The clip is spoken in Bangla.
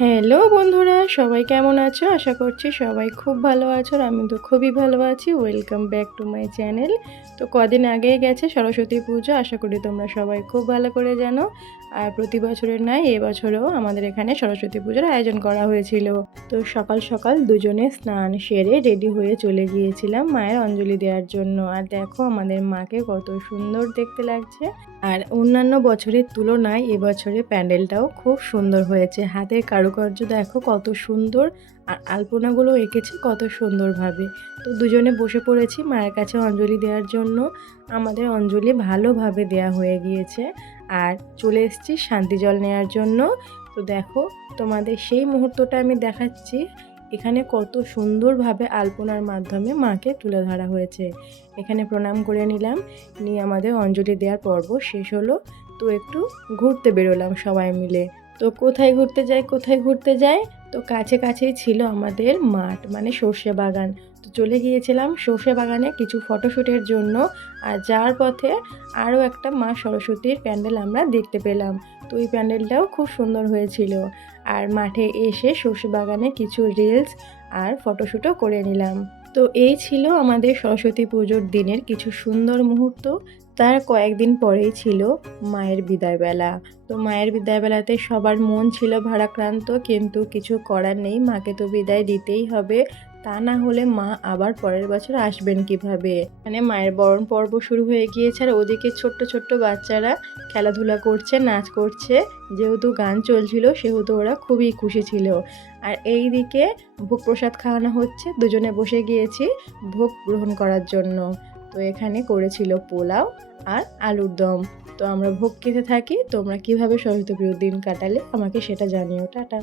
হ্যালো বন্ধুরা, সবাই কেমন আছো? আশা করছি সবাই খুব ভালো আছো আর আমি তো খুবই ভালো আছি। Welcome back to my channel. তো কদিন আগেই গেছে সরস্বতী পুজো, আশা করি তোমরা সবাই খুব ভালো করে জানো। আর প্রতি বছরের নয়, এবছরেও আমাদের এখানে সরস্বতী পুজোর আয়োজন করা হয়েছিল। তো সকাল সকাল দুজনে স্নান সেরে রেডি হয়ে চলে গিয়েছিলাম মায়ের অঞ্জলি দেওয়ার জন্য। আর দেখো আমাদের মাকে কত সুন্দর দেখতে লাগছে। আর অন্যান্য বছরের তুলনায় এবছরে প্যান্ডেলটাও খুব সুন্দর হয়েছে। হাতের কারুকার্য দেখো কত সুন্দর, আর আলপনাগুলো এঁকেছে কত সুন্দরভাবে। তো দুজনে বসে পড়েছি মায়ের কাছে অঞ্জলি দেওয়ার জন্য। আমাদের অঞ্জলি ভালোভাবে দেয়া হয়ে গিয়েছে আর চলে এসেছি শান্তি জল নেওয়ার জন্য। তো দেখো তোমাদের সেই মুহূর্তটা আমি দেখাচ্ছি। এখানে কত সুন্দরভাবে আলপনার মাধ্যমে মাকে তুলে ধরা হয়েছে। এখানে প্রণাম করে নিলাম, নিয়ে আমাদের অঞ্জলি দেওয়ার পর্ব শেষ হলো। তো একটু ঘুরতে বেরোলাম সবাই মিলে। তো কোথায় ঘুরতে যাই, তো কাছে কাছেই ছিল আমাদের মাঠ, মানে সর্ষে বাগান। তো চলে গিয়েছিলাম সর্ষে বাগানে কিছু ফটোশ্যুটের জন্য। আর যাওয়ার পথে আরও একটা মা সরস্বতীর প্যান্ডেল আমরা দেখতে পেলাম। তো ওই প্যান্ডেলটাও খুব সুন্দর হয়েছিল। আর মাঠে এসে সর্ষে বাগানে কিছু রিলস আর ফটোশ্যুটও করে নিলাম। তো এই ছিল আমাদের সরস্বতী পুজোর দিনের কিছু সুন্দর মুহূর্ত। তার কয়েকদিন পরেই ছিল মায়ের বিদায়বেলা। তো মায়ের বিদায়বেলাতে সবার মন ছিল ভারাক্রান্ত, কিন্তু কিছু করার নেই, মাকে তো বিদায় দিতেই হবে। তা না হলে মা আবার পরের বছর আসবেন কিভাবে। মানে মায়ের বরণ পর্ব শুরু হয়ে গিয়েছে, আর ওদিকে ছোট্ট ছোট্ট বাচ্চারা খেলাধুলা করছে, নাচ করছে। যেহেতু গান চলছিল সেহেতু ওরা খুবই খুশি ছিল। আর এই দিকে ভোগ প্রসাদ খাওয়ানো হচ্ছে, দুজনে বসে গিয়েছি ভোগ গ্রহণ করার জন্য। তো এখানে করেছিল পোলাও আর আলুর দম। তো আমরা ভোগ খেতে থাকি। তোমরা কিভাবে সরস্বতী পুজোর দিন কাটালে আমাকে সেটা জানিও। টাটা।